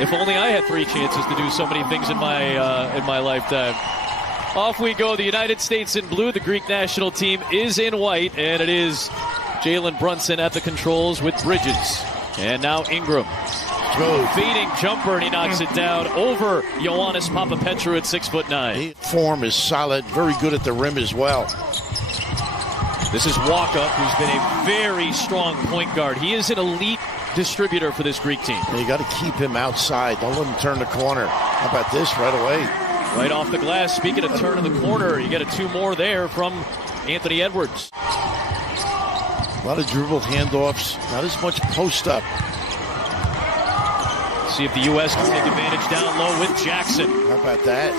If only I had 3 chances to do so many things in my lifetime. Off we go. The United States in blue. The Greek national team is in white, and it is Jalen Brunson at the controls with Bridges. And now Ingram. Fading jumper, and he knocks it down over Ioannis Papapetrou at 6'9". Form is solid, very good at the rim as well. This is Walkup, who's been a very strong point guard. He is an elite distributor for this Greek team. You got to keep him outside. Don't let him turn the corner. How about this right away? Right off the glass. Speaking of turn of the corner, you get a 2 more there from Anthony Edwards. A lot of dribble handoffs, not as much post up. See if the U.S. can take advantage down low with Jackson. How about that?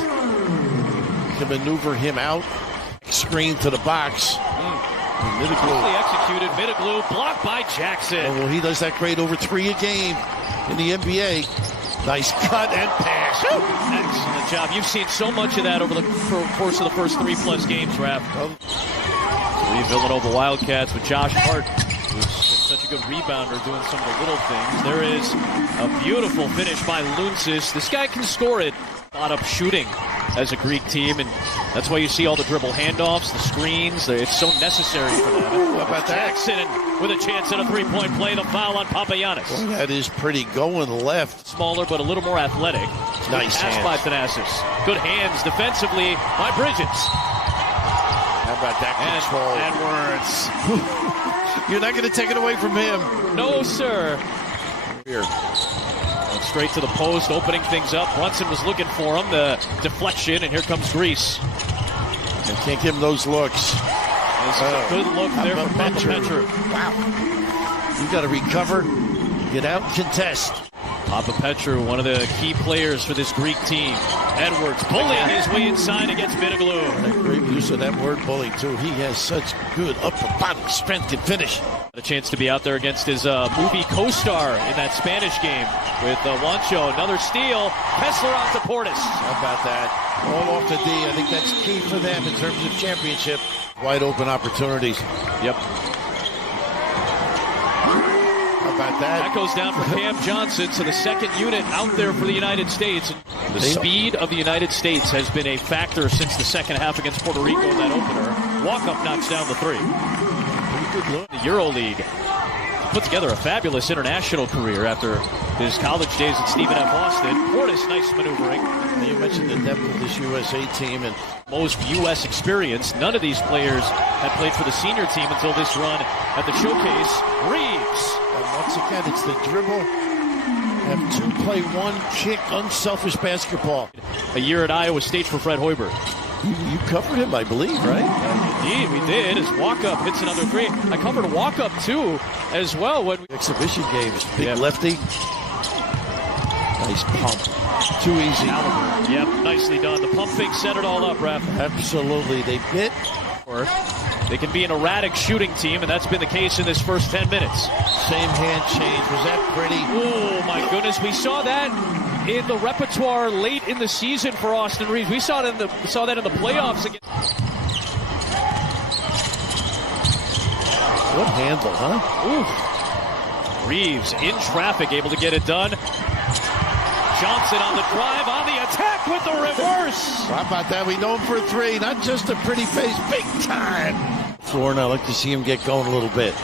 Can maneuver him out. Screen to the box. Quickly executed. Middleglue blocked by Jackson. Oh, well, he does that great over 3 a game in the NBA. Nice cut and pass. Excellent job. You've seen so much of that over the course of the first 3+ games, Raph. The Villanova Wildcats with Josh Hart, who's such a good rebounder, doing some of the little things. There is a beautiful finish by Luncic. This guy can score it. Spot up shooting as a Greek team, and that's why you see all the dribble handoffs, the screens. It's so necessary for them. How about Jackson with a chance at a 3-point play. The foul on Papagiannis. Boy, that is pretty going left. Smaller, but a little more athletic. Nice pass by Thanasis. Good hands defensively by Bridges. How about that control? Edwards. You're not going to take it away from him. No, sir. Here. Straight to the post, opening things up. Brunson was looking for him. The deflection, and here comes Greece. They can't give him those looks. A good look there from Papapetrou. Wow. You got to recover, get out, contest. Papapetrou, one of the key players for this Greek team. Edwards bullying his way inside against Middleglue. Great use of that word bully, too. He has such good upper body strength and finish. A chance to be out there against his movie co-star in that Spanish game with Juancho. Another steal. Kessler on to Portis. How about that? All off the D. I think that's key for them in terms of championship. Wide open opportunities. Yep. How about that? That goes down for Cam Johnson. So the second unit out there for the United States. The speed of the United States has been a factor since the second half against Puerto Rico in that opener. Walkup knocks down the 3. Good look. The EuroLeague put together a fabulous international career after his college days at Stephen F. Austin. Portis, nice maneuvering. You mentioned the depth of this USA team and most U.S. experience. None of these players had played for the senior team until this run at the showcase. Reeves. And once again, it's the dribble. Have 2 play 1 kick, unselfish basketball. A year at Iowa State for Fred Hoiberg. You covered him, I believe, right? Indeed, we did. As Walkup hits another 3. I covered Walkup too, as well. When exhibition games, big lefty. Nice pump. Too easy. Yep, nicely done. The pump fake set it all up, Raph. Absolutely. They bit. Or they can be an erratic shooting team, and that's been the case in this first 10 minutes. Same hand change. Was that pretty? Oh, my goodness. We saw that in the repertoire late in the season for Austin Reeves. We saw that in the playoffs again. What handle, huh? Ooh. Reeves in traffic, able to get it done. Johnson on the drive, on the attack with the reverse. How about that? We know him for 3, not just a pretty face, big time. Floor, I'd like to see him get going a little bit.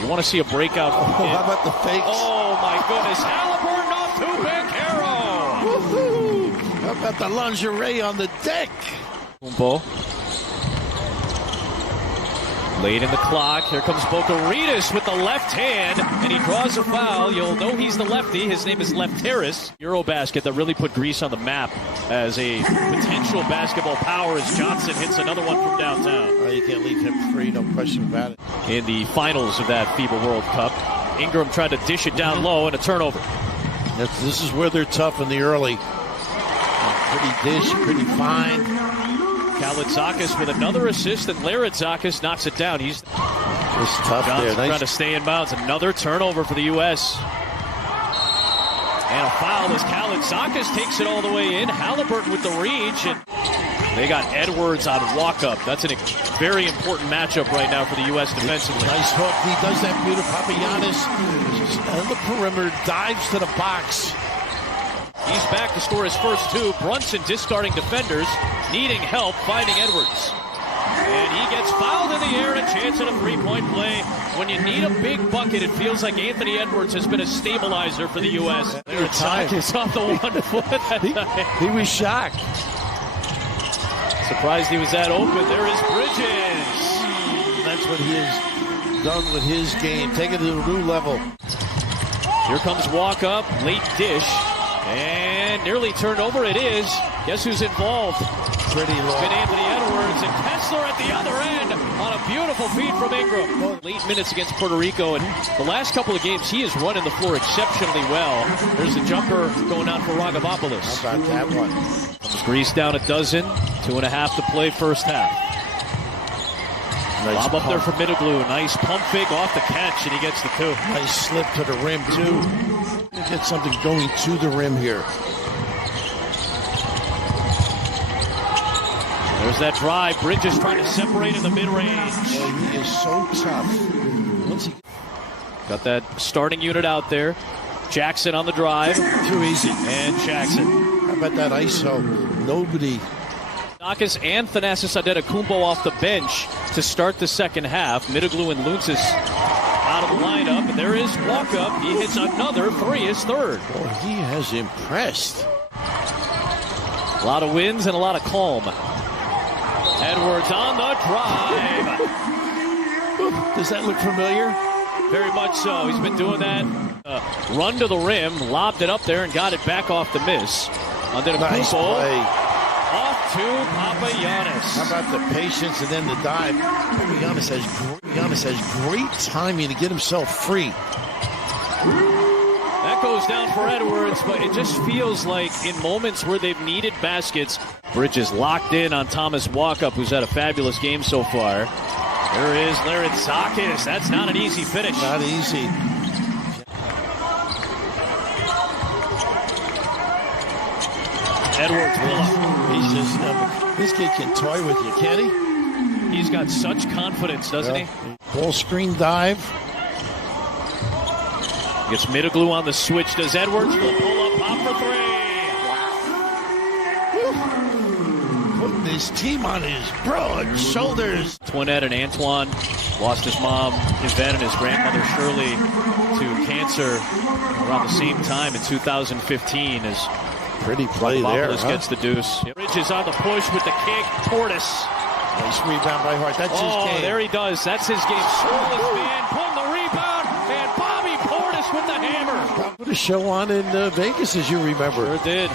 You want to see a breakout? How about the fakes? Oh, my goodness. Halliburton off to Banchero. Woohoo! How about the lingerie on the deck? Kumpo. Late in the clock. Here comes Bocaritas with the left hand, and he draws a foul. You'll know he's the lefty. His name is Lefteris. Eurobasket that really put Greece on the map as a potential basketball power as Johnson hits another one from downtown. Well, you can't leave him free, no question about it. In the finals of that FIBA World Cup, Ingram tried to dish it down low and a turnover. This is where they're tough in the early. Pretty dish, pretty fine. Kalaitzakis with another assist, and Laradzakis knocks it down. He's tough Johnson there. Nice. Trying to stay in bounds. Another turnover for the U.S. And a foul as Kalaitzakis takes it all the way in. Halliburton with the reach, and they got Edwards on Walkup. That's a very important matchup right now for the U.S. defensively. Nice hook. He does that beautiful. Papagiannis on the perimeter, dives to the box. He's back to score his first two. Brunson discarding defenders, needing help, finding Edwards. And he gets fouled in the air, a chance at a three-point play. When you need a big bucket, it feels like Anthony Edwards has been a stabilizer for the U.S. It's off the 1 foot. He was shocked. Surprised he was that open. There is Bridges. That's what he has done with his game. Take it to a new level. Here comes walk up, late dish, and nearly turned over. It is. Guess who's involved? Pretty low. It's been Anthony Edwards, and Kessler at the other end on a beautiful feed from Ingram. Late minutes against Puerto Rico, and the last couple of games he is running the floor exceptionally well. There's a jumper going out for Ragavopoulos. How about that one? Grease down a dozen, 2.5 to play first half. Nice Lob up there for Middleglu. Nice pump fake off the catch, and he gets the two. Nice slip to the rim, too. Get something going to the rim here. There's that drive. Bridges trying to separate in the mid-range. Oh, he is so tough. Got that starting unit out there. Jackson on the drive. Too easy. And Jackson. How about that ISO? Nobody. Nakis and Thanasis Adetokounmpo off the bench to start the second half. Middleglu and Luntzis out of the lineup. And there is walk-up. He hits another three, his third. Boy, he has impressed. A lot of wins and a lot of calm. Edwards on the drive. Does that look familiar? Very much so. He's been doing that. Run to the rim, lobbed it up there, and got it back off the miss. Nice play. Off to Papagiannis. How about the patience and then the dive? Papagiannis has great timing to get himself free. That goes down for Edwards, but it just feels like in moments where they've needed baskets, Bridges locked in on Thomas Walkup, who's had a fabulous game so far. There is Larentzakis. That's not an easy finish. Not easy. Edwards will up. He's just, this kid can toy with you, can't he? He's got such confidence, doesn't he? Ball screen dive. Gets Middleglu on the switch. Does Edwards will pull up, pop for three. Putting his team on his broad shoulders. Twinette and Antoine lost his mom, Yvette, and his grandmother, Shirley, to cancer around the same time in 2015 as pretty play there. Gets the deuce. Bridges on the push with the kick. Portis. Nice rebound by Hart. That's his game. Oh, there he does. That's his game. Shirley's man pulling the rebound, and Bobby Portis with the hammer. Put a show on in Vegas, as you remember. Sure did.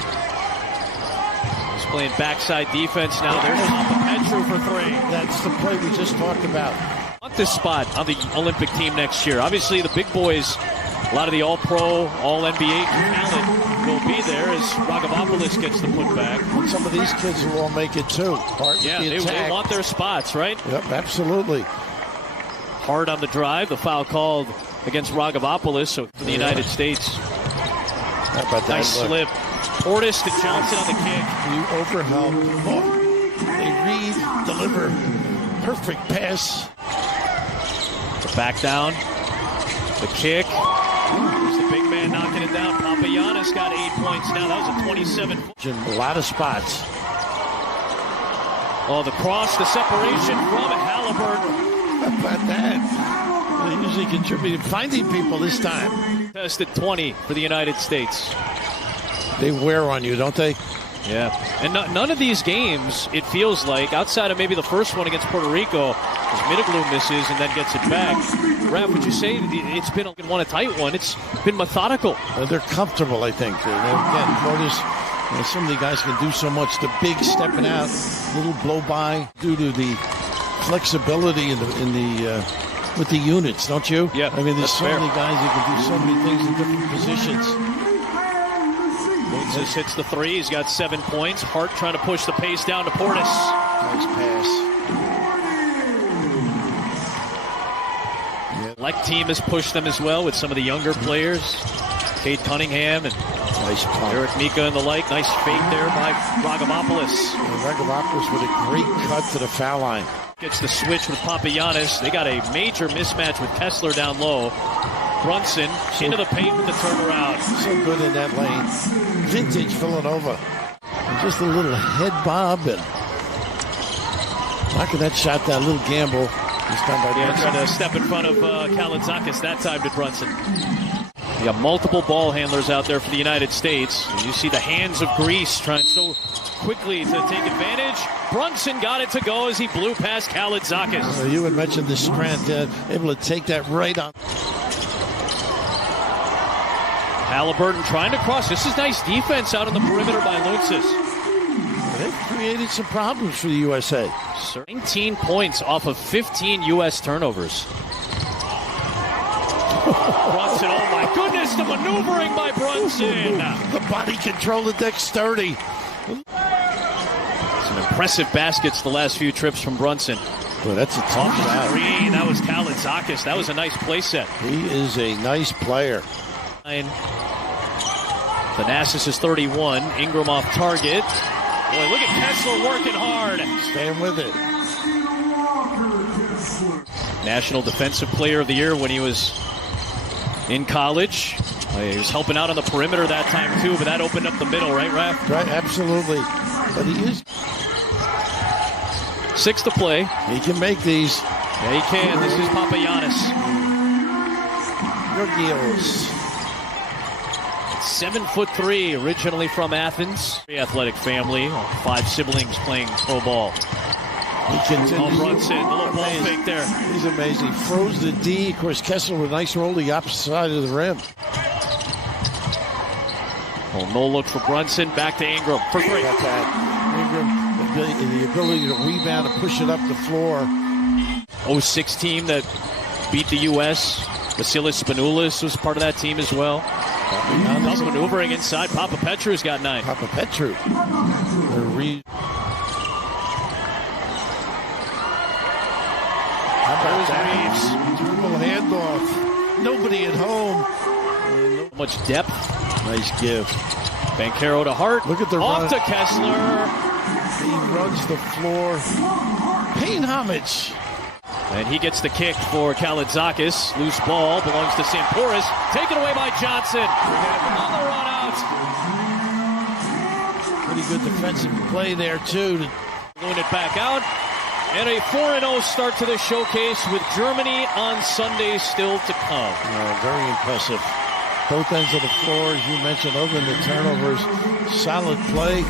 He's playing backside defense now. There's Papa Petru for three. That's the play we just talked about. Want this spot on the Olympic team next year. Obviously, the big boys, a lot of the All-Pro, All-NBA talent will be there as Ragavopoulos gets the putback. Some of these kids will all make it too. Yeah, they want their spots, right? Yep, absolutely. Hard on the drive. The foul called against Ragavopoulos, so for the United States. How about that? Nice slip. Portis to Johnson on the kick. You overhelp. Oh, they read, deliver. Perfect pass. The back down. The kick. There's the big man knocking it down. Papagiannis got 8 points now. That was a 27. A lot of spots. Oh, the cross, the separation from Halliburton. How about that? They usually contributed finding people this time. Tested 20 for the United States. They wear on you, don't they? Yeah. And none of these games, it feels like, outside of maybe the first one against Puerto Rico, as Middleglu misses and then gets it back. Raph, would you say it's been a tight one? It's been methodical. They're comfortable, I think. Again, Portis, some of the guys can do so much. The big stepping out, little blow by due to the flexibility with the units, don't you? Yeah, I mean, there's so fair. many guys that can do so many things in different positions. Luntzis hits the three. He's got 7 points. Hart trying to push the pace down to Portis. Nice pass. Like team has pushed them as well with some of the younger players. Cade Cunningham and nice pump. Eric Mika and the like. Nice fake there by Ragavopoulos. Ragavopoulos with a great cut to the foul line. Gets the switch with Papagiannis. They got a major mismatch with Kessler down low. Brunson into the paint with the turnaround. So good in that lane. Vintage Villanova. And just a little head bob and knocking that shot down. A little gamble. Trying to step in front of Kalaitzakis that time to Brunson. You got multiple ball handlers out there for the United States. You see the hands of Greece trying so quickly to take advantage. Brunson got it to go as he blew past Kalaitzakis. You had mentioned the strength, able to take that right on. Halliburton trying to cross. This is nice defense out on the perimeter by Luncic. They've created some problems for the USA. 19 points off of 15 U.S. turnovers. Brunson, oh my goodness, the maneuvering by Brunson. The body control, the dexterity. Some impressive baskets the last few trips from Brunson. Boy, that's a tough shot. That was Kalaitzakis. That was a nice play set. He is a nice player. Thanasis is 31. Ingram off target. Boy, look at Kessler working hard. Staying with it. National Defensive Player of the Year when he was in college. He was helping out on the perimeter that time too, but that opened up the middle, right, Raph? Right, absolutely. But he is 6 to play. He can make these. Yeah, he can. This is Papagiannis. Georgios. 7'3", originally from Athens. Very athletic family. 5 siblings playing pro ball. He continues. Brunson, a little ball fake there. He's amazing. Froze the D. Of course, Kessler with a nice roll to the opposite side of the rim. Oh, no look for Brunson. Back to Ingram for 3. Got that. Ingram, the ability to rebound and push it up the floor. 06 team that beat the U.S. Vasilis Spanoulis was part of that team as well. Tough maneuvering inside. Papa Petru's got 9. Papa Petru. How about that? Dribble handoff. Nobody at home. Much depth. Nice give. Banchero to Hart. Look at the off run. to Kessler. He runs the floor. Paying homage. And he gets the kick for Kalaitzakis. Loose ball belongs to Sampouris. Taken away by Johnson. On the run out. Pretty good defensive play there, too. Doing it back out. And a 4-0 start to the showcase with Germany on Sunday still to come. Very impressive. Both ends of the floor, as you mentioned, other than the turnovers. Solid play.